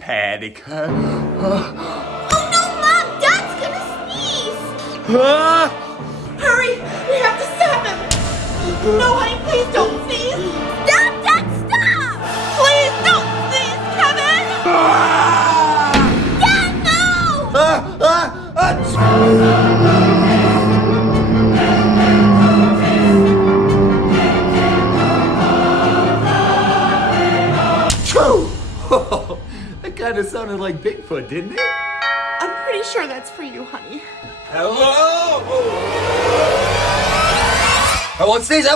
Panic. Oh no, Mom! Dad's gonna sneeze! Hurry! We have to stop him! No, honey, please don't sneeze! Stop, Dad, stop! Please don't sneeze, Kevin! Dad, That kind of sounded like Bigfoot, didn't it? I'm pretty sure that's for you, honey. Hello? I won't sneeze!